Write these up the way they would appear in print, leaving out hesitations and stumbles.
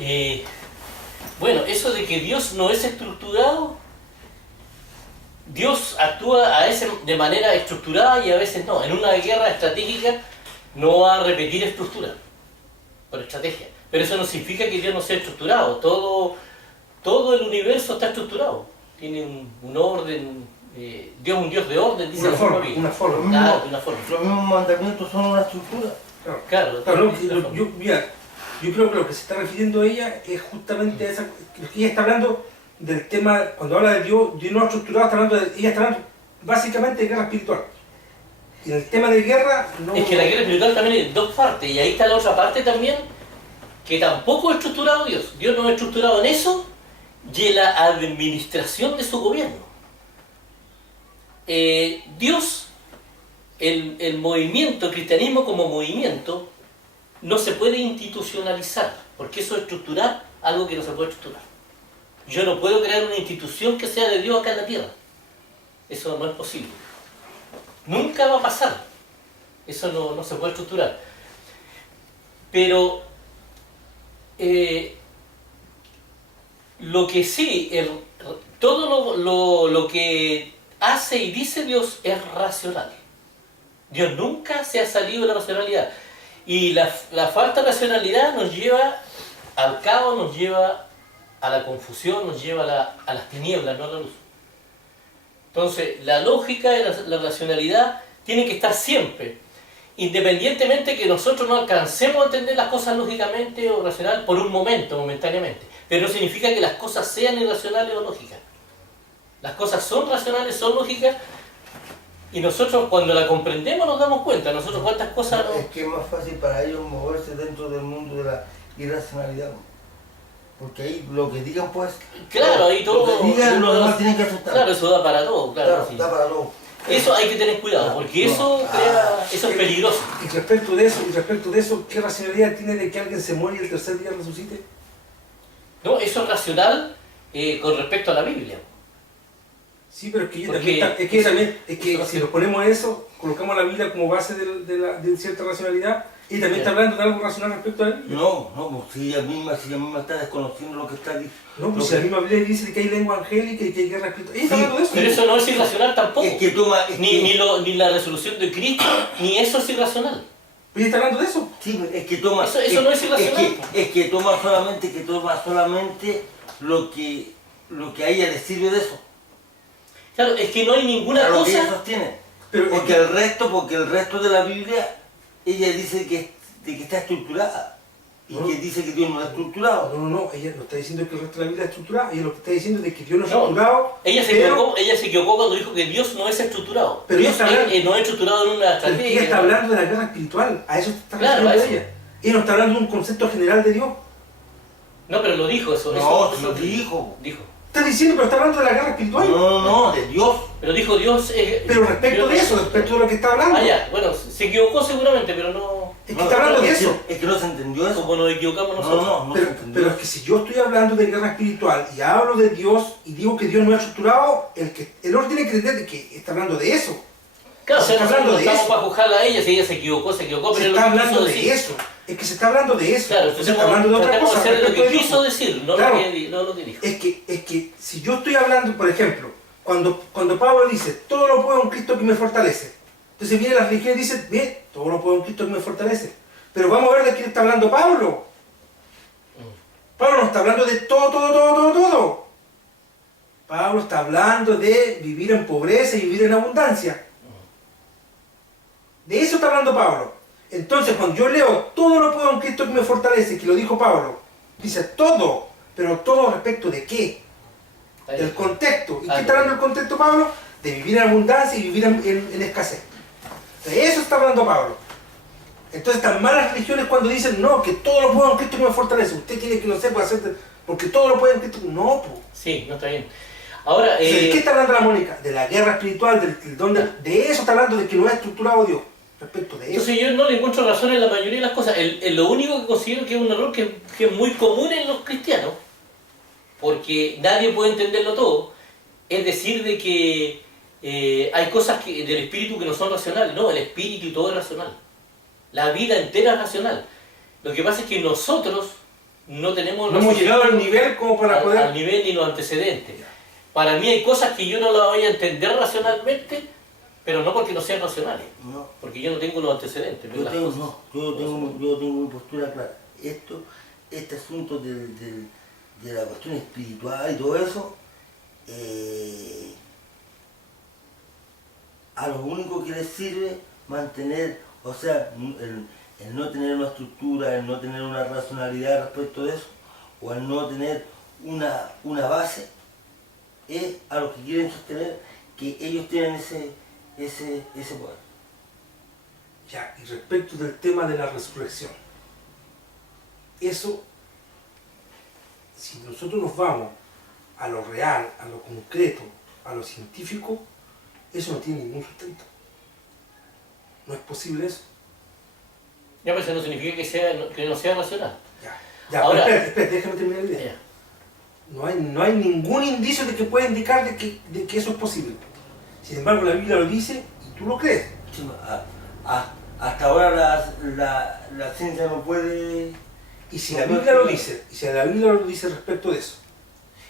Eh, bueno, eso de que Dios no es estructurado, Dios actúa a veces de manera estructurada y a veces no. En una guerra estratégica no va a repetir estructura por estrategia. Pero eso no significa que Dios no sea estructurado. Todo el universo está estructurado. Tiene un orden. Dios es un Dios de orden, dice Una forma, la Biblia. una forma. Claro, una forma. Los mismos mandamientos son una estructura. Claro, Claro, dice la forma. yo creo que lo que se está refiriendo ella es justamente a esa. Que ella está hablando del tema, cuando habla de Dios, Dios no estructurado, ella está hablando básicamente de guerra espiritual. Y el tema de guerra no. Es que la guerra espiritual también es dos partes, y ahí está la otra parte también, que tampoco es estructurado Dios. Dios no es estructurado en eso y en la administración de su gobierno. Dios, el movimiento, el cristianismo como movimiento, no se puede institucionalizar, porque eso es estructurar algo que no se puede estructurar. Yo no puedo crear una institución que sea de Dios acá en la tierra. Eso no es posible. Nunca va a pasar. Eso no se puede estructurar. Pero lo que sí, todo lo que hace y dice Dios es racional. Dios nunca se ha salido de la racionalidad. Y la falta de racionalidad nos lleva al caos, nos lleva a la confusión, nos lleva a las tinieblas, no a la luz. Entonces, la lógica y la racionalidad tienen que estar siempre, independientemente que nosotros no alcancemos a entender las cosas lógicamente o racional por un momento, momentáneamente. Pero no significa que las cosas sean irracionales o lógicas. Las cosas son racionales, son lógicas, y nosotros cuando la comprendemos nos damos cuenta. Nosotros cuántas cosas no... Es que es más fácil para ellos moverse dentro del mundo de la irracionalidad. Porque ahí lo que digan, pues. Claro, ahí todo... Lo que digan, los demás tienen que aceptar. Claro, eso da para todo, claro. Sí. Da para todo. Eso hay que tener cuidado, porque eso es peligroso. Y respecto de eso, ¿qué racionalidad tiene de que alguien se muere y el tercer día resucite? No, eso es racional con respecto a la Biblia. Sí, pero es que, Eso si nos ponemos a eso, colocamos la Biblia como base de cierta racionalidad, y también está hablando de algo racional respecto a la Biblia. No, pues si ella misma está desconociendo lo que está diciendo. No, pues si la misma Biblia dice que hay lengua angélica y que hay guerra espiritual. Ella está hablando de eso. Pero eso no es irracional tampoco. Es que toma... Ni la resolución de Cristo, ni eso es irracional. Ella está hablando de eso. Sí, es que toma... Eso no es irracional. Es que toma solamente lo que a ella le sirve de eso. Claro, es que no hay ninguna Lo que ella cosa... sostiene. Pero Porque el resto de la Biblia, ella dice que está estructurada. Y No. que dice que Dios no está estructurado. No, ella no está diciendo que el resto de la Biblia es estructurada, ella lo que está diciendo es que Dios no es No, estructurado. ella se equivocó cuando dijo que Dios no es estructurado. Pero Dios ella está no es estructurado en una Pero estrategia. ella está hablando de la guerra espiritual, a eso está Claro, refiriendo a eso. ella. Ella no está hablando de un concepto general de Dios. No, pero lo dijo eso. No, eso lo dijo. Dijo. Está diciendo, pero está hablando de la guerra espiritual. No, de Dios. Pero dijo Dios... Pero respecto de eso, respecto de lo que está hablando. Ah, ya, bueno, se equivocó seguramente, pero no... Es que está hablando de eso. Es que no se entendió eso. Como nos equivocamos nosotros. No se entendió. Pero es que si yo estoy hablando de guerra espiritual y hablo de Dios y digo que Dios no es estructurado, el otro tiene que entender que está hablando de eso. Claro, Se está hablando de estamos eso. para juzgarla a ella, si ella se equivocó, pero Se es lo está que hablando quiso de decir. eso. Es que se está hablando de eso. Claro, Se está hablando de otra tratemos cosa. de hacer lo respecto que de quiso decir, no, Claro. no lo que dijo. Es que si yo estoy hablando, por ejemplo, cuando Pablo dice, todo lo puedo en Cristo que me fortalece. Entonces viene la religión y dice, bien, todo lo puedo en Cristo que me fortalece. Pero vamos a ver de quién está hablando Pablo. Pablo no está hablando de todo. Pablo está hablando de vivir en pobreza y vivir en abundancia. De eso está hablando Pablo. Entonces cuando yo leo, todo lo puedo en Cristo que me fortalece, que lo dijo Pablo, dice todo, pero todo respecto de qué? Del contexto. ¿Y qué está hablando el contexto, Pablo? De vivir en abundancia y vivir en escasez. De eso está hablando Pablo. Entonces están malas religiones cuando dicen, no, que todo lo puedo en Cristo que me fortalece. Usted tiene que, no sé, puede hacer, porque todo lo puede en Cristo. No, pues. Sí, no está bien. Ahora, ¿De qué está hablando la Mónica? De la guerra espiritual, de eso está hablando, de que no es estructurado Dios. Respecto de eso. entonces yo no le encuentro razón en la mayoría de las cosas. Lo único que considero que es un error que es muy común en los cristianos, porque nadie puede entenderlo todo, es decir de que hay cosas del espíritu que no son racionales. No, el espíritu y todo es racional. La vida entera es racional. Lo que pasa es que nosotros no tenemos... No hemos llegado al nivel como para al poder... nivel ni los antecedentes. Para mí hay cosas que yo no las voy a entender racionalmente, pero no porque no sean racionales, No. porque yo no tengo los antecedentes. Yo las tengo, cosas. yo tengo mi postura clara. Este asunto de la cuestión espiritual y todo eso, a lo único que les sirve mantener, o sea, el no tener una estructura, el no tener una racionalidad respecto de eso, o el no tener una base, es a los que quieren sostener que ellos tienen ese poder. Ya, y respecto del tema de la resurrección, eso, si nosotros nos vamos a lo real, a lo concreto, a lo científico, eso no tiene ningún sustento. No es posible eso. Ya, pero eso no significa que no sea racional. Ya, Ahora- pero espérate, déjame terminar la idea. Ya. No hay ningún indicio de que pueda indicar de que eso es posible. Sin embargo, la Biblia lo dice y tú lo crees. Sí, hasta ahora la ciencia no puede... Y si la Biblia lo dice, respecto de eso,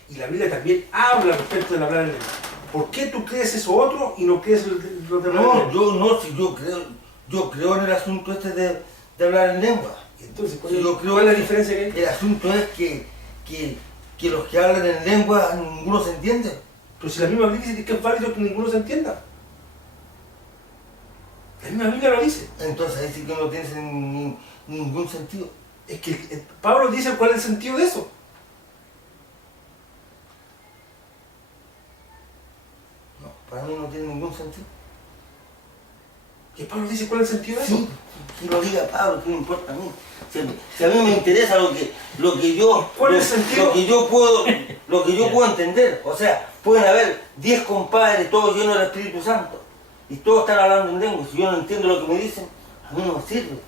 y la Biblia también habla respecto del hablar en lengua, ¿por qué tú crees eso otro y no crees lo de hablar en No, lengua? si yo creo en el asunto este de hablar en lengua. Y entonces, Sí, yo creo ¿cuál es la que diferencia que hay? El asunto es que los que hablan en lengua ninguno se entiende. Pero si la misma Biblia dice que es válido que ninguno se entienda. La misma Biblia lo dice. Entonces ahí sí que no tiene ningún sentido. Es que Pablo dice cuál es el sentido de eso. No, para mí no tiene ningún sentido. Que Pablo dice cuál es el sentido de eso. Sí, que lo diga Pablo, que no importa a mí. Si a mí me interesa lo que yo ¿Cuál es el sentido? lo que yo puedo entender. O sea, pueden haber 10 compadres, todos llenos del Espíritu Santo, y todos están hablando en lengua. Si yo no entiendo lo que me dicen, a mí no me sirve.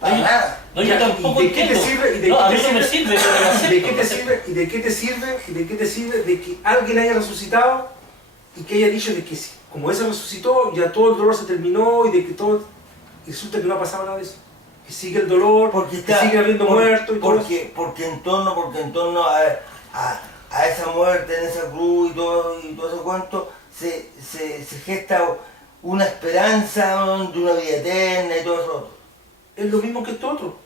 Para nada. No, yo tampoco ¿Y de qué te entiendo. sirve? ¿Y de No, qué a te mí no me sirve? sirve, pero lo ¿Y de acepto, qué lo te acepto. sirve? ¿Y de qué te sirve? ¿Y de qué te sirve de que alguien haya resucitado y que haya dicho de que como ese resucitó, ya todo el dolor se terminó y de que todo... Y resulta que no ha pasado nada de eso. Que sigue el dolor, Porque que sigue habiendo muertos y todo eso. porque en torno a esa muerte en esa cruz y todo ese cuento se gesta una esperanza de una vida eterna y todo eso. Es lo mismo que esto otro.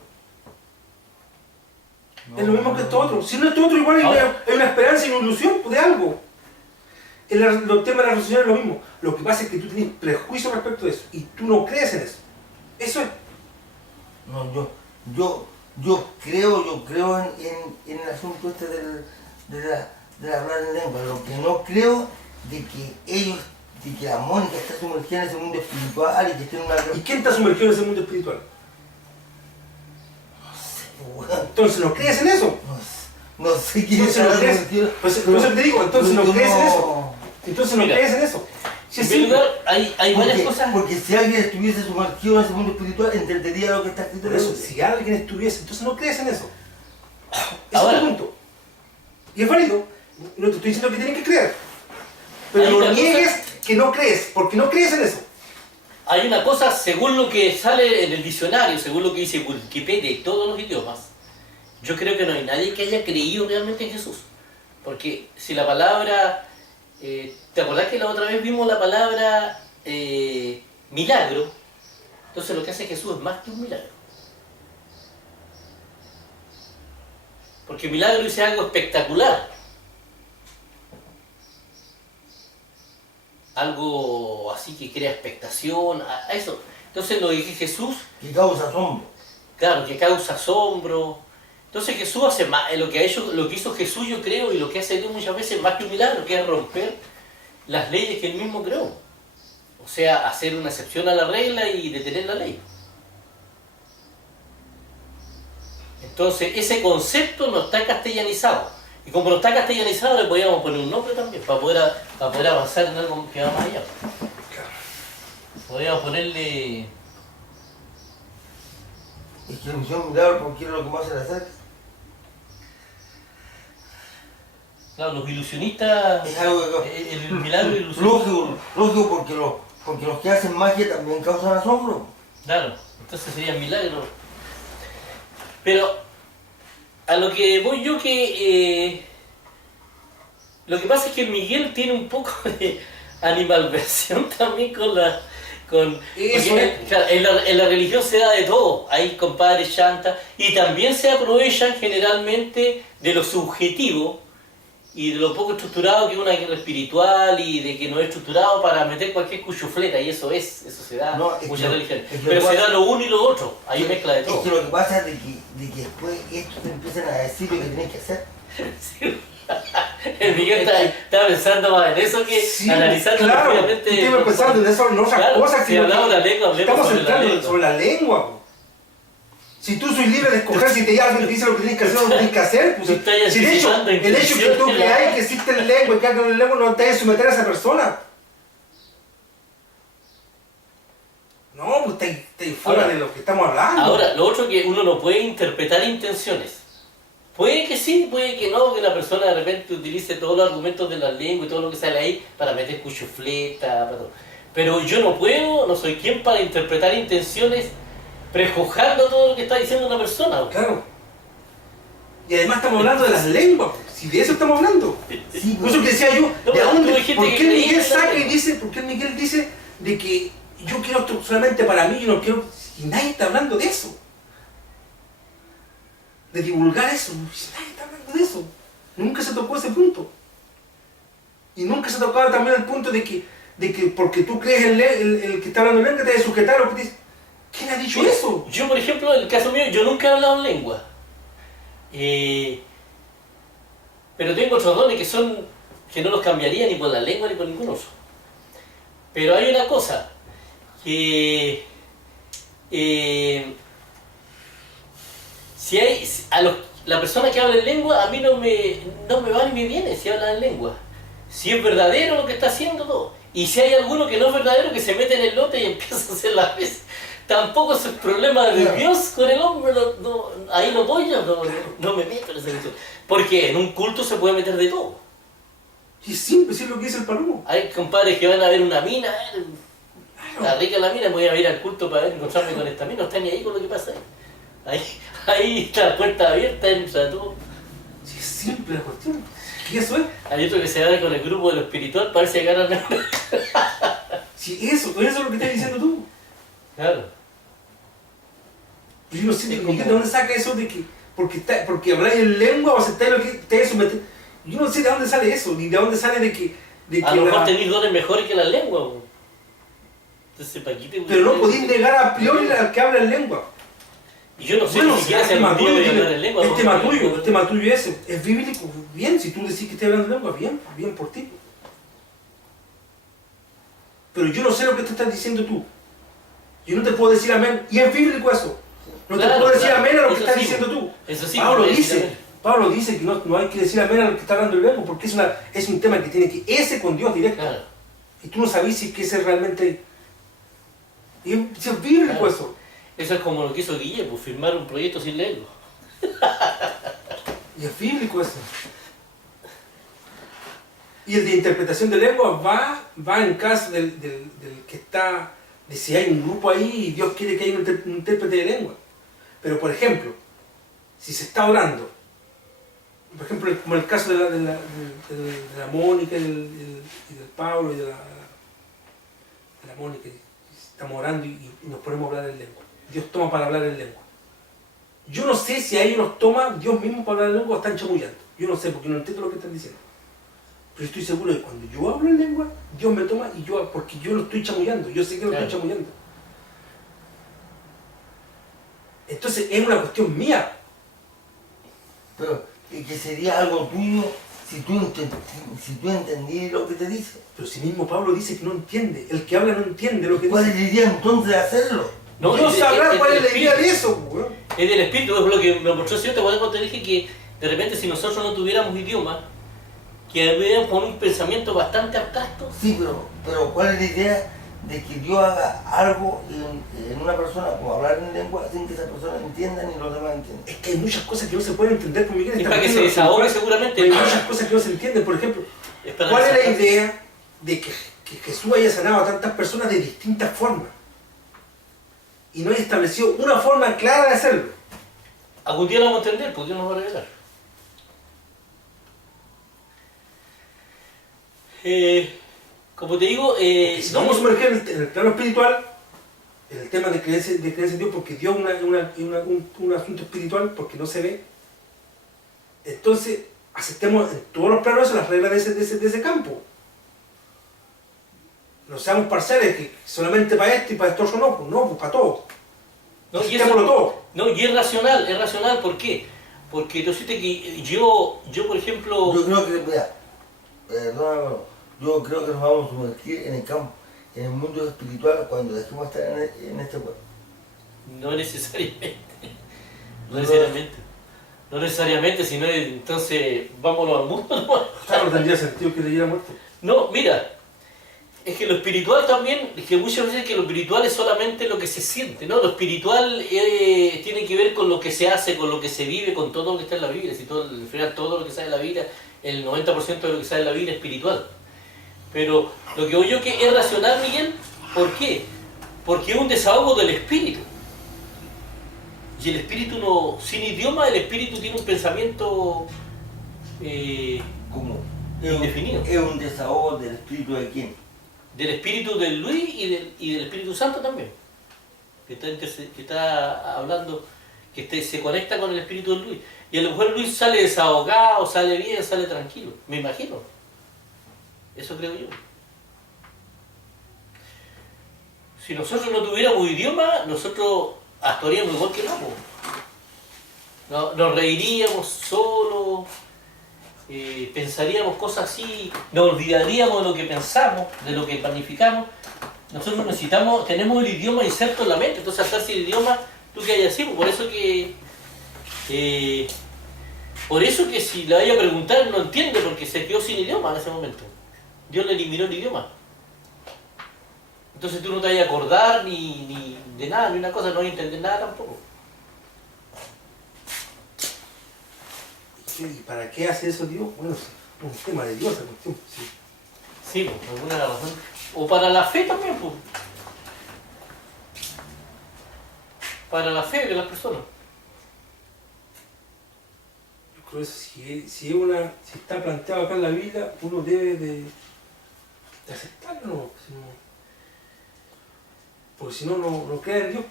Es lo mismo que esto otro. Si no es esto otro, igual hay una esperanza y una ilusión de algo. El tema de la resurrección es lo mismo. Lo que pasa es que tú tienes prejuicio respecto de eso y tú no crees en eso. Eso es. No, yo creo en el asunto este del hablar en lengua. Lo que no creo de que la Mónica está sumergida en ese mundo espiritual y que esté en una... ¿Y quién está sumergido en ese mundo espiritual? Entonces no crees en eso. No sé quién Entonces no está crees. sumergido. Por eso te digo, entonces no crees en eso. Entonces no Mira, crees en eso. Si es En primer simple. lugar, hay varias cosas. Porque si alguien estuviese sumergido en ese mundo espiritual, entendería lo que está escrito Por en eso, él. si alguien estuviese, entonces no crees en eso. Ese Ahora. es el punto. Y es válido. No te estoy diciendo que tienen que creer. Pero Hay no una cosa- niegues que no crees, porque no crees en eso. Hay una cosa, según lo que sale en el diccionario, según lo que dice Wikipedia y todos los idiomas, yo creo que no hay nadie que haya creído realmente en Jesús. Porque si la palabra... ¿te acordás que la otra vez vimos la palabra milagro? Entonces lo que hace Jesús es más que un milagro. Porque milagro dice algo espectacular. Algo así que crea expectación, a eso. Entonces lo que dice Jesús, Que causa asombro. claro, que causa asombro. Entonces Jesús hace más, lo que hizo Jesús, yo creo, y lo que hace Dios muchas veces más que un milagro, que es romper las leyes que él mismo creó. O sea, hacer una excepción a la regla y detener la ley. Entonces, ese concepto no está castellanizado. Y como no está castellanizado, le podríamos poner un nombre también, para poder avanzar en algo que va más allá. Podríamos ponerle... Es que la misión milagro porque es lo que más se le acerca. Claro, los ilusionistas, Es algo que... el milagro ilusionista. Lógico, porque los que hacen magia también causan asombro. Claro, entonces sería milagro. Pero a lo que voy yo que... lo que pasa es que Miguel tiene un poco de animalversión también con la... Eso porque, claro, en la religión se da de todo, hay compadres chantas, y también se aprovechan generalmente de lo subjetivo y de lo poco estructurado que es una guerra espiritual y de que no es estructurado para meter cualquier cuchufleta, y eso se da en muchas religiones. Pero se da lo uno y lo otro, hay mezcla de todo. Es que lo que pasa es de que después estos te empiezan a decir lo que tienes que hacer. Sí. El Miguel está pensando más en eso que Sí, analizando claro, rápidamente. estoy pensando en eso, no otras Claro, cosas si que hablamos de la lengua, hablemos estamos sobre la entrando lengua. sobre la lengua. Po. Si tú soy libre de escoger, si te llaman y te dice lo que tienes que hacer o no tienes que hacer, pues, Tú estás si de hecho, anticipando el hecho que tú intenciones, creas que existe la lengua y que algo en la lengua no te debe someter a esa persona. No, pues está fuera Ahora, de lo que estamos hablando. Ahora, lo otro que uno no puede interpretar intenciones. Puede que sí, puede que no, que la persona de repente utilice todos los argumentos de la lengua y todo lo que sale ahí para meter cuchufleta, para todo. Pero yo no puedo, no soy quien para interpretar intenciones prejuzgando todo lo que está diciendo una persona. Claro. Y además estamos hablando de las lenguas, si de eso estamos hablando. Sí, Por eso que decía yo, No, ¿de tú dónde? dijiste ¿Por que qué Miguel creías en la saca y lengua. dice, por qué Miguel dice de que yo quiero esto solamente para mí, yo no quiero, y nadie está hablando de eso? De divulgar eso, nadie está hablando de eso. Nunca se tocó ese punto. Y nunca se tocaba también el punto de que porque tú crees el que está hablando en lengua te debe sujetar a lo que te dice. ¿Quién ha dicho Mira, eso? Yo, por ejemplo, en el caso mío, yo nunca he hablado en lengua. Pero tengo otros dones que no los cambiaría ni por la lengua ni por ningún otro. Pero hay una cosa, que la persona que habla en lengua, a mí no me va ni me viene si habla en lengua. Si es verdadero lo que está haciendo todo. Y si hay alguno que no es verdadero, que se mete en el lote y empieza a hacer las veces. Tampoco es el problema de Dios con el hombre, ahí no voy yo, no me meto en esa cuestión. Porque en un culto se puede meter de todo. Y siempre es lo que dice el palomo. Hay compadres que van a ver una mina, está rica la mina, voy a ir al culto para encontrarme con esta mina, no está ni ahí con lo que pasa ahí. Ahí está la puerta abierta, entra todo. Sí, es simple la cuestión. ¿Qué eso es? Hay otro que se va con el grupo de lo espiritual para ver si agarran. Sí, eso es lo que estás diciendo tú. Claro. Yo no sé Es de como- dónde saca eso de que porque habláis en lengua o aceptáis lo que te debe someter. Yo no sé de dónde sale eso, ni de dónde sale de que A lo mejor la- tenéis dones mejores que la lengua. Po. Entonces, ¿para qué te pero no podéis negar a priori al que habla en lengua. Y yo no sé Bueno, ni siquiera es si tema algún día tuyo, voy a hablar en lengua. es porque- tema tuyo ese. Es bíblico, bien, si tú decís que estás hablando en lengua, bien por ti. Pero yo no sé lo que te estás diciendo tú. Yo no te puedo decir amén. Y es bíblico eso. No te Claro, puedo decir claro. amén a lo que Eso estás sí, diciendo tú. Eso sí, Pablo puedo decir dice, amén. Pablo dice que no hay que decir amén a lo que está hablando el verbo porque es un tema que tiene que irse con Dios directo. Claro. Y tú no sabes si es que ese realmente... Y es bíblico Claro. eso. Eso es como lo que hizo Guille, pues firmar un proyecto sin leerlo. Y es bíblico eso. Y el de interpretación de lengua va en caso del que está, de si hay un grupo ahí y Dios quiere que haya un intérprete de lengua. Pero por ejemplo, si se está orando, por ejemplo, como el caso de la Mónica y del Pablo y de la Mónica, estamos orando y nos ponemos a hablar en lengua. Dios toma para hablar en lengua. Yo no sé si a ellos los toma Dios mismo para hablar en lengua o están chamullando. Yo no sé porque no entiendo lo que están diciendo. Pero estoy seguro de que cuando yo hablo en lengua, Dios me toma y porque yo lo estoy chamullando. Yo sé que lo Claro. estoy chamullando. Entonces es una cuestión mía. Pero que sería algo tuyo si tú entendí lo que te dice. Pero si mismo Pablo dice que no entiende. El que habla no entiende lo que ¿Cuál dice. es la idea entonces de hacerlo? No, Dios sabrá cuál es la idea espíritu. de eso, weón. Es del espíritu, es lo que me mostró cierto cuando te dije que de repente si nosotros no tuviéramos idioma, que hubiéramos con un pensamiento bastante abstracto. Sí, pero ¿cuál es la idea de que Dios haga algo en una persona, como hablar en lengua, sin que esa persona entienda ni los demás entiendan? Es que hay muchas cosas que no se pueden entender por Miguel. Es está para que se metiendo desahogue en su seguramente. Pero hay muchas cosas que no se entienden. Por ejemplo, Es para ¿cuál es la desahogarse. idea de que Jesús haya sanado a tantas personas de distintas formas? Y no haya establecido una forma clara de hacerlo. Algún día lo vamos a entender, porque Dios nos va a revelar. Como te digo, Porque si vamos a sumerger en el plano espiritual, en el tema de creencia en Dios, porque Dios es un asunto espiritual, porque no se ve, entonces aceptemos en todos los planos las reglas de ese campo. No seamos parciales, que solamente para esto y para esto no, pues no, pues para todo. no, y Aceptémoslo todo. no, y es racional, ¿por qué? Porque tú sientes que yo, por ejemplo... Yo creo que, mira, yo creo que nos vamos a sumergir en el campo, en el mundo espiritual cuando dejemos de estar en este cuerpo. No necesariamente. No necesariamente, sino entonces vámonos al mundo. ¿No? Claro, no tendría sentido que leyera muerto. No, mira, es que lo espiritual también, es que muchas veces que lo espiritual es solamente lo que se siente, ¿no? Lo espiritual tiene que ver con lo que se hace, con lo que se vive, con todo lo que está en la Biblia. Si todo, al final todo lo que sale en la Biblia, el 90% de lo que sale en la Biblia es espiritual. Pero lo que oyo que es racional, Miguel, ¿por qué? Porque es un desahogo del espíritu. Y el espíritu no, sin idioma, el espíritu tiene un pensamiento ¿Cómo? indefinido. Es un desahogo del espíritu de quién. Del espíritu de Luis y del Espíritu Santo también. Que está hablando, se conecta con el espíritu de Luis. Y a lo mejor Luis sale desahogado, sale bien, sale tranquilo. Me imagino. Eso creo yo. Si nosotros no tuviéramos idioma, nosotros actuaríamos igual que el amo. Nos reiríamos solo, pensaríamos cosas así, nos olvidaríamos de lo que pensamos, de lo que planificamos. Nosotros tenemos el idioma inserto en la mente, entonces al estar sin idioma, tú que hay así, por eso que si le vaya a preguntar no entiende porque se quedó sin idioma en ese momento. Dios le eliminó el idioma. Entonces tú no te vas a acordar ni de nada, ni una cosa, no vas a entender nada tampoco. ¿Y para qué hace eso Dios? Bueno, es un tema de Dios esa cuestión. Sí. Sí, por alguna razón. O para la fe también, pues. Para la fe de las personas. Yo creo que si está planteado acá en la Biblia, uno debe de aceptarlo, ¿no? Porque si no, no cree en Dios.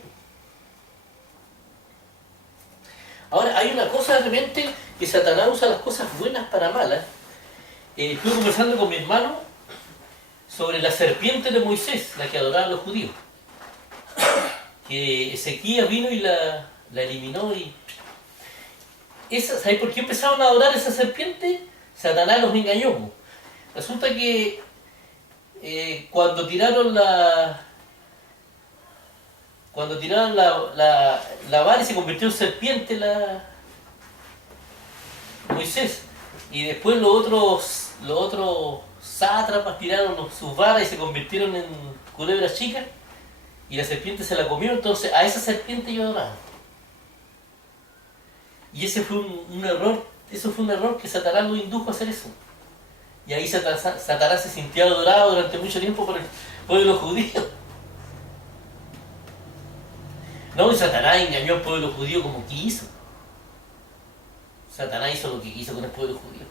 Ahora, hay una cosa de repente que Satanás usa las cosas buenas para malas. Estuve conversando con mi hermano sobre la serpiente de Moisés, la que adoraban los judíos. Que Ezequías vino y la eliminó y... ¿Sabes por qué empezaron a adorar esa serpiente? Satanás los engañó. Resulta que cuando tiraron la vara y se convirtió en serpiente Moisés, y después los otros sátrapas tiraron sus varas y se convirtieron en culebras chicas, y la serpiente se la comió, entonces a esa serpiente yo adoraba. Y ese fue un error, eso fue un error que Satanás lo indujo a hacer eso. Y ahí Satanás se sintió adorado durante mucho tiempo por el pueblo judío. No, y Satanás engañó al pueblo judío como quiso. Satanás hizo lo que quiso con el pueblo judío.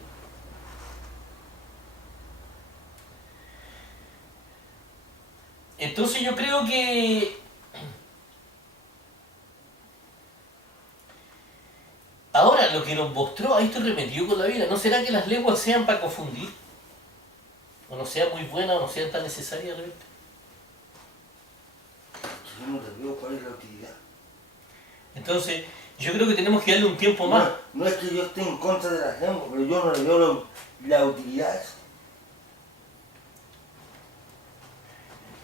Entonces yo creo que ahora lo que nos mostró, ahí estoy remetido con la vida, ¿no será que las lenguas sean para confundir? O no sean muy buenas o no sean tan necesarias de repente. Yo no te veo cuál es la utilidad. Entonces, yo creo que tenemos que darle un tiempo más. No es que yo esté en contra de las lenguas, pero yo no le veo la utilidad a eso.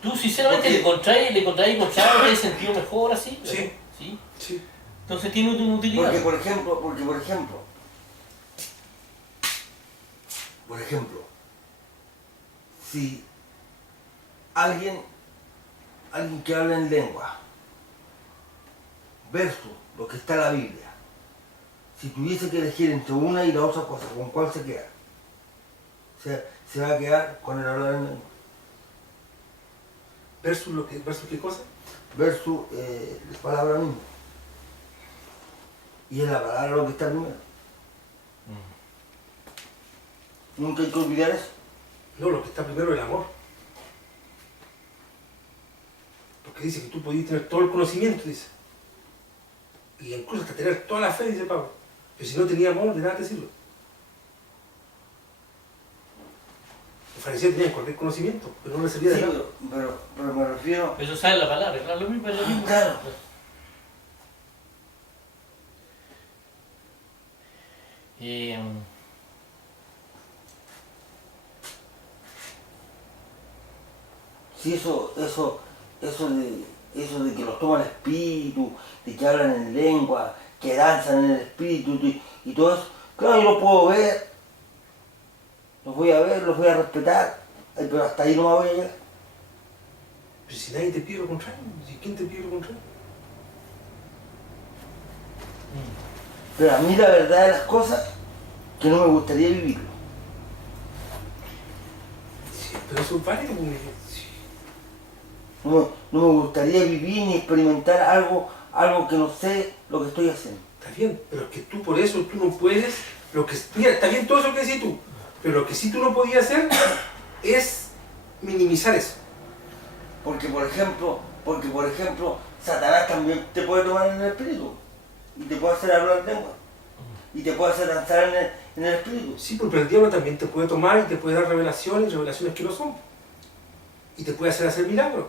¿Tú sinceramente le encontrás el sentido mejor así? Sí. ¿Sí? Sí. Entonces tiene una utilidad. Porque por ejemplo, si alguien que habla en lengua versus lo que está en la Biblia, si tuviese que elegir entre una y la otra cosa, ¿con cuál se queda? Se va a quedar con el hablar en lengua. ¿Versus qué cosa? Versus la palabra misma. Y es la palabra lo que está primero. Nunca hay que olvidar eso. No, lo que está primero es el amor. Porque dice que tú podías tener todo el conocimiento, dice. Y incluso hasta tener toda la fe, dice Pablo. Pero si no tenía amor, de nada te sirve. Los fariseos tenían cualquier conocimiento, pero no les servía de Sí, nada. pero me refiero... Eso sabe la palabra, claro, lo mismo es lo mismo. Claro. Eh, Sí, eso de que los toma el espíritu, de que hablan en lengua, que danzan en el espíritu y todo eso, claro, yo lo puedo ver, los voy a ver, los voy a respetar, pero hasta ahí no me voy a llegar. Pero si nadie te pide lo contrario, ¿y quién te pide lo contrario? Pero a mí la verdad de las cosas, que no me gustaría vivirlo. Sí, pero eso es válido, pues, Miguel. Sí. No me gustaría vivir ni experimentar algo que no sé lo que estoy haciendo. Está bien, pero es que tú por eso tú no puedes, mira, está bien todo eso que decís tú, pero lo que sí tú no podías hacer es minimizar eso. Porque por ejemplo, Satanás también te puede tomar en el espíritu y te puede hacer hablar lengua y te puede hacer danzar en el espíritu. Sí, pero el diablo también te puede tomar y te puede dar revelaciones que no son. Y te puede hacer milagros.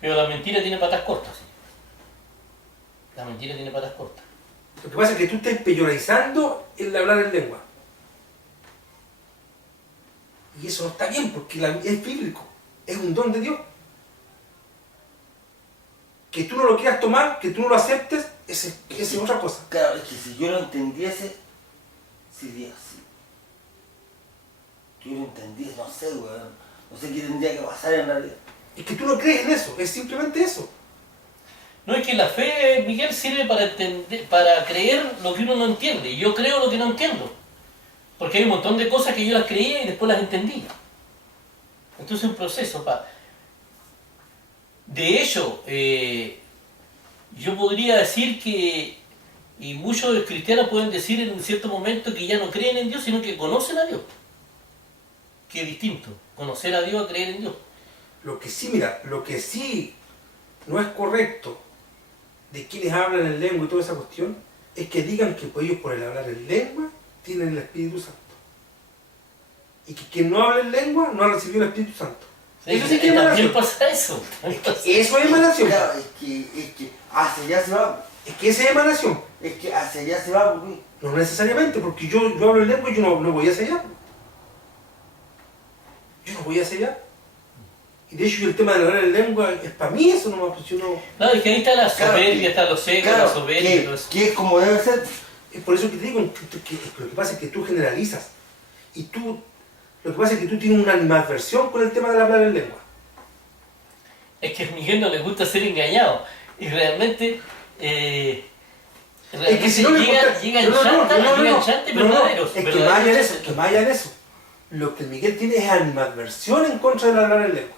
pero la mentira tiene patas cortas. ¿Sí? La mentira tiene patas cortas. Lo que pasa es que tú estás peyorizando el hablar en lengua. Y eso no está bien porque es bíblico, es un don de Dios. Que tú no lo quieras tomar, que tú no lo aceptes, esa es otra cosa. Claro, es que si yo lo entendiese, sería así. Si yo lo entendiese, no sé, weón. No sé qué tendría que pasar en realidad. Es que tú no crees en eso, es simplemente eso. No, es que la fe, Miguel, sirve para entender, para creer lo que uno no entiende. Y yo creo lo que no entiendo. Porque hay un montón de cosas que yo las creía y después las entendí. Entonces es un proceso. De hecho, yo podría decir que, y muchos cristianos pueden decir en un cierto momento que ya no creen en Dios, sino que conocen a Dios. Que es distinto, conocer a Dios a creer en Dios. Lo que sí no es correcto de quienes hablan en lengua y toda esa cuestión, es que digan que ellos por el hablar en lengua tienen el Espíritu Santo. Y que quien no habla en lengua no ha recibido el Espíritu Santo. Eso sí que es también emanación. pasa eso. Eso es emanación. Claro, es que hacia allá se va. Es que esa es emanación. Es que hacia allá se va, porque No necesariamente, porque yo hablo en lengua y yo no voy hacia allá. Yo no voy hacia allá. Y de hecho el tema de hablar en lengua, es para mí eso no me apasiona. No, es que ahí está la Claro, soberbia, está los egos, claro, la soberbia y todo eso. que es como debe ser. Es por eso que te digo que lo que pasa es que tú generalizas. Y lo que pasa es que tú tienes una animadversión con el tema de hablar en lengua. Es que a Miguel no le gusta ser engañado. Y realmente, Es que si no le gusta... llegan chantes verdaderos. Es que más allá de eso, lo que Miguel tiene es animadversión en contra del hablar en lengua.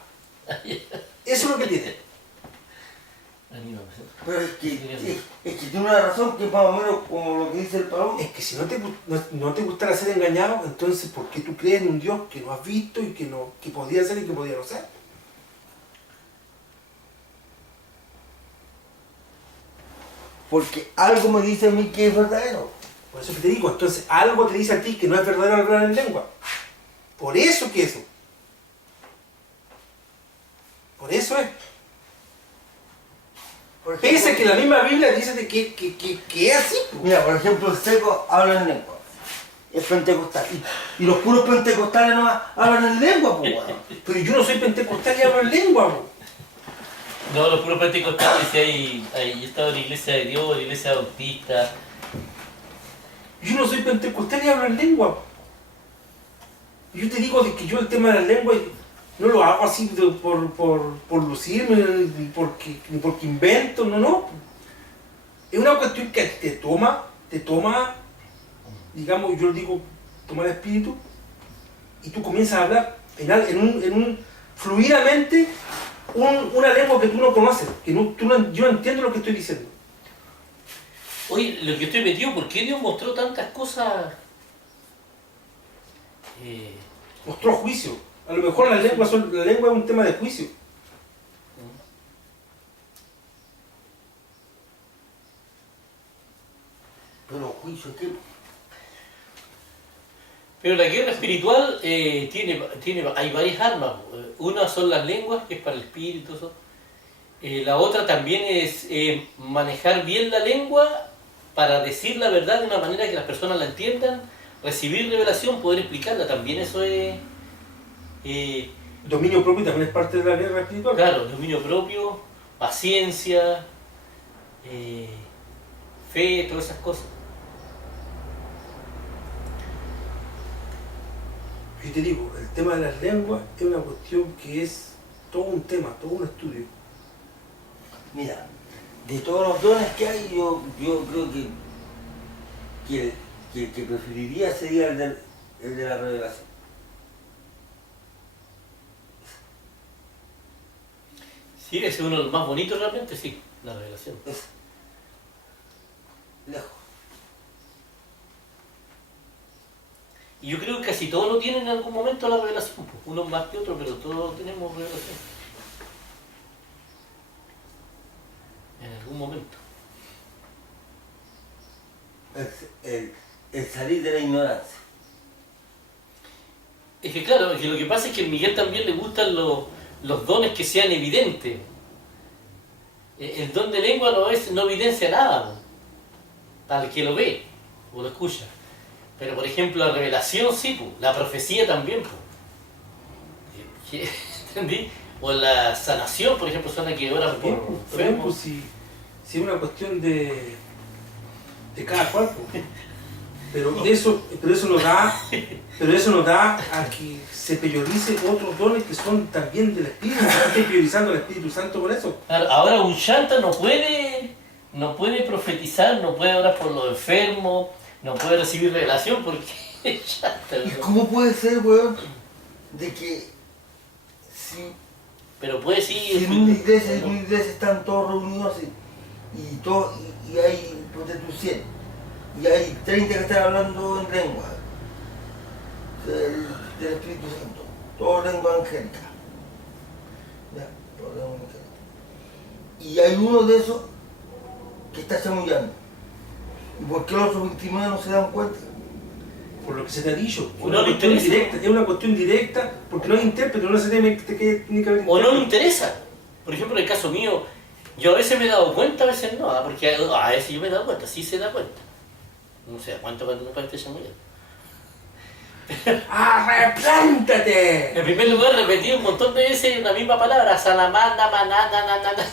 Eso es lo que tiene. Pero es que tiene una razón que es más o menos como lo que dice el Palomo. Es que si no te gustara ser engañado, entonces ¿por qué tú crees en un Dios que no has visto y que podía ser y que podía no ser? Porque algo me dice a mí que es verdadero. Por eso que te digo, entonces algo te dice a ti que no es verdadero hablar en lengua. Por eso que eso. Por eso es. Pese a que la misma Biblia dice de que es así. Mira, por ejemplo, el seco habla en lengua. Es pentecostal. Y los puros pentecostales no hablan en lengua, pues, weón. Pero yo no soy pentecostal y hablo en lengua, po. No, los puros pentecostales, yo he estado en la iglesia de Dios, la iglesia bautista. Yo no soy pentecostal y hablo en lengua. Yo te digo de que yo el tema de la lengua no lo hago así por lucirme, ni porque invento, no. Es una cuestión que te toma, digamos, yo digo, tomar espíritu, y tú comienzas a hablar en un fluidamente una lengua que tú no conoces, yo no entiendo lo que estoy diciendo. Oye, lo que estoy metido, ¿por qué Dios mostró tantas cosas? Mostró juicio. A lo mejor la lengua es un tema de juicio. Pero juicio, ¿qué? Pero la guerra espiritual hay varias armas. Una son las lenguas, que es para el espíritu. Eso. La otra también es manejar bien la lengua para decir la verdad de una manera que las personas la entiendan, recibir revelación, poder explicarla. También eso es... Dominio propio también es parte de la guerra espiritual. Claro, dominio propio, paciencia, fe, todas esas cosas. Yo te digo, el tema de las lenguas es una cuestión que es todo un tema, todo un estudio. Mira, de todos los dones que hay, yo creo que el que preferiría sería el de la revelación. Sí, ese es uno de los más bonitos realmente, sí, la revelación. Es lejos. Y yo creo que casi todos lo tienen en algún momento la revelación, pues, unos más que otros, pero todos tenemos revelación. En algún momento. El salir de la ignorancia. Es que claro, es que lo que pasa es que a Miguel también le gustan los dones que sean evidentes. El don de lengua no evidencia nada, pues, para el que lo ve o lo escucha. Pero por ejemplo la revelación sí, pues, la profecía también. Pues. ¿Entendí? O la sanación, por ejemplo, son las que oran por Por ejemplo, si es una cuestión de cada cual, pues. Pero eso no da a que se priorice otros dones que son también del Espíritu. Se está priorizando al Espíritu Santo con eso. Claro, ahora un chanta no puede profetizar, no puede orar por los enfermos, no puede recibir revelación porque es chanta. ¿Y cómo puede ser, weón, de que Pero puede sí... si en una iglesia están todos reunidos y hay, ponte tú, 100, y hay 30 que están hablando en lengua del Espíritu Santo, todo lengua angélica, ¿ya? Todo lengua angélica. Y hay uno de esos que está chamullando. ¿Y por qué los otros 29 no se dan cuenta? Por lo que se te ha dicho. O no le interesa. Es una cuestión directa, porque no hay intérprete, no se tiene que haber O no le interesa. Por ejemplo, en el caso mío, yo a veces me he dado cuenta, a veces no, porque a veces yo me he dado cuenta, sí se da cuenta. No se da cuenta cuando no parece chamullando. ¡Arreplántate! En primer lugar, repetí un montón de veces una misma palabra, salamanda, manana, nanana.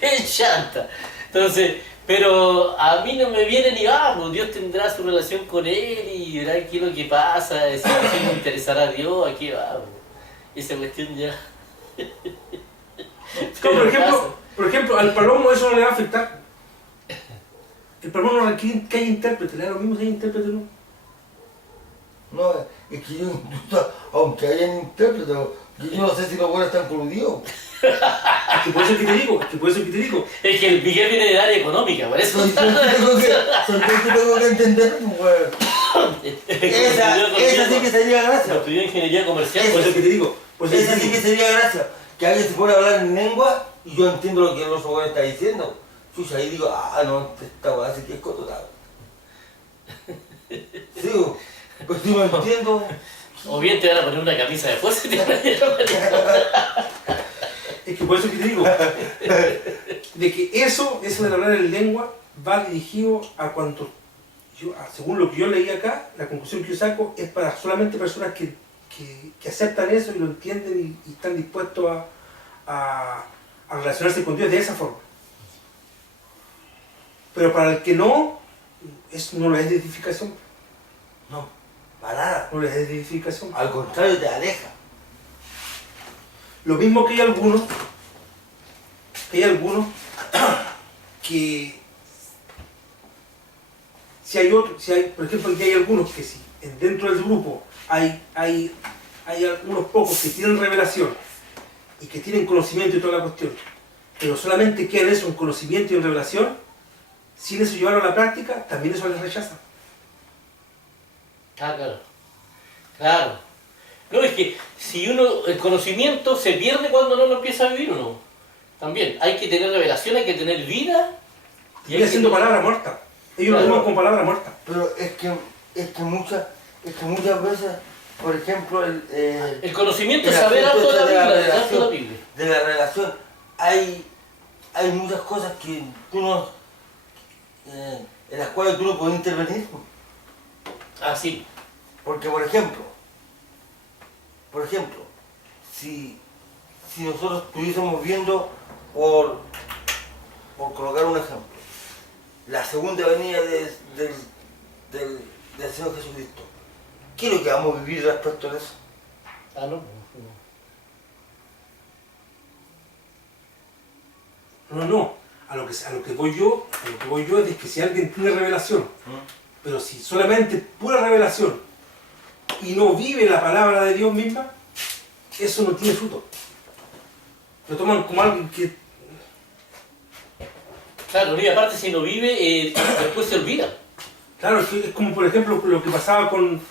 Es chanta. Entonces, pero a mí no me viene ni vamos, Dios tendrá su relación con él y verá qué es lo que pasa, si me interesará a Dios, a qué vamos. Esa cuestión ya. Por ejemplo, al palomo eso no le va a afectar. El palomo no requiere que haya intérprete, le da lo mismo si hay intérprete o no. No, es que yo, aunque hayan intérpretes, yo no sé si los buenos están coludidos. Es que por eso es que te digo. Es que el Miguel viene del área económica, por eso. Soy yo que tengo que entender, pues, esa sí que sería gracia. Estudió ingeniería comercial, Por eso es que te digo. Esa sí que sería gracia. Que alguien se pueda hablar en lengua y yo entiendo lo que el otro güey está diciendo. Chucha, ahí digo, no, esta weá sí que es cototado. Sigo, pues si no entiendo. O bien te van a poner una camisa de fuerza y te van a Es que por eso que te digo, de que eso de hablar en lengua va dirigido a cuanto, según lo que yo leí acá, la conclusión que yo saco es para solamente personas que aceptan eso y lo entienden y están dispuestos a relacionarse con Dios de esa forma. Pero para el que no, eso no le es de edificación. No, para nada. No le es de edificación. Al contrario, te aleja. Lo mismo que hay algunos que por ejemplo, aquí hay algunos que si dentro del grupo hay algunos pocos que tienen revelación y que tienen conocimiento y toda la cuestión, pero solamente queda en eso, un conocimiento y en revelación, sin eso llevarlo a la práctica, también eso les rechaza. Ah, claro. Claro. No, es que si uno, el conocimiento se pierde cuando no lo empieza a vivir uno. También, hay que tener revelación, hay que tener vida. Y Sigue siendo palabra muerta. Ellos lo toman con palabra muerta. Pero es que muchas veces, por ejemplo, el conocimiento es el saber asunto algo de la este Biblia, de algo de la Biblia. de la relación, hay muchas cosas que tú no, en las cuales tú no puedes intervenir. Ah, sí. Porque, por ejemplo, si nosotros estuviésemos viendo, por colocar un ejemplo, la segunda venida del Señor Jesucristo, ¿qué es lo que vamos a vivir respecto a eso? Ah, no. No. A lo que voy yo es de que si alguien tiene revelación, pero si solamente pura revelación y no vive la palabra de Dios misma, eso no tiene fruto. Lo toman como alguien que... Claro, y aparte si no vive, después se olvida. Claro, es como por ejemplo lo que pasaba con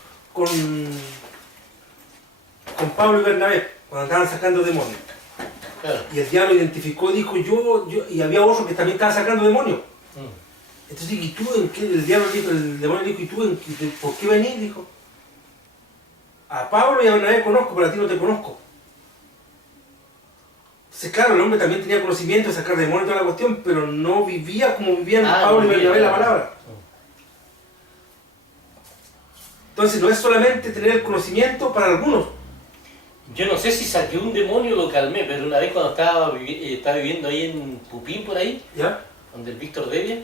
Pablo y Bernabé, cuando andaban sacando demonios. Claro. Y el diablo identificó y dijo yo, y había otro que también estaba sacando demonios. Entonces, ¿y tú en qué? El demonio dijo, ¿y tú por qué venís? Dijo, a Pablo y a Bernabé conozco, pero a ti no te conozco. Entonces, claro, el hombre también tenía conocimiento de sacar demonios y toda la cuestión, pero no vivía como vivían Pablo y Bernabé la palabra. Entonces, no es solamente tener el conocimiento para algunos. Yo no sé si saqué un demonio o lo calmé, pero una vez cuando estaba viviendo ahí en Pupín, por ahí, ¿Ya? donde el Víctor Devia,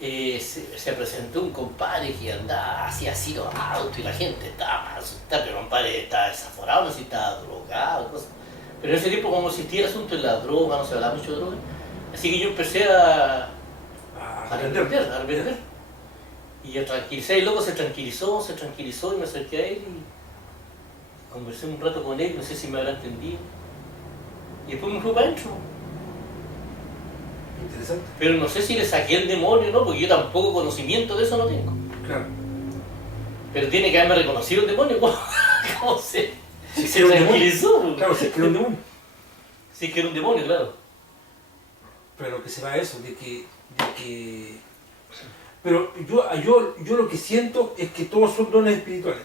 se presentó un compadre que andaba así los autos y la gente estaba asustada, pero el compadre estaba desaforado, no sé si estaba drogado, cosas. Pero en ese tiempo, como existía el asunto de la droga, no se hablaba mucho de droga, así que yo empecé a vender. Y a tranquilizar, el loco se tranquilizó y me acerqué a él y conversé un rato con él, no sé si me habrá entendido. Y después me fui para adentro. Interesante. Pero no sé si le saqué el demonio, ¿no? Porque yo tampoco conocimiento de eso no tengo. Claro. Pero tiene que haberme reconocido el demonio, ¿cómo se Si era un tranquilizó? demonio. Claro, si es que era un demonio. Sí que era un demonio, claro. Pero lo que se va a eso, de que... Pero yo lo que siento es que todos son dones espirituales.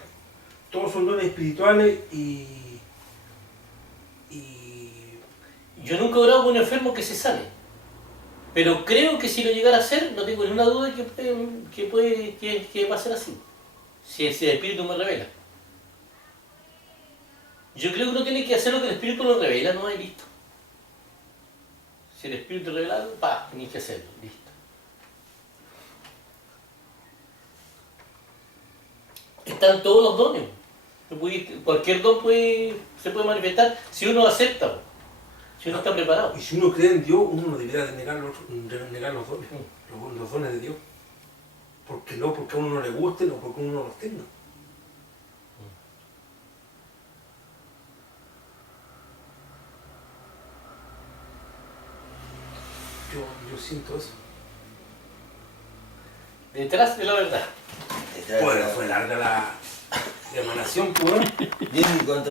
Todos son dones espirituales y Yo nunca he orado con un enfermo que se sane. Pero creo que si lo llegara a hacer, no tengo ninguna duda de que va a ser así. Si el espíritu me revela. Yo creo que uno tiene que hacer lo que el espíritu lo revela, no hay listo. Si el espíritu revela algo, tenés que hacerlo, listo. Están todos los dones. Cualquier don se puede manifestar si uno acepta, si uno está preparado. Y si uno cree en Dios, uno no debería negar los dones, los dones de Dios. Porque no porque a uno no le gusten o porque uno no los tenga. Yo siento eso. Detrás de la verdad. Bueno, fue larga la emanación, pura.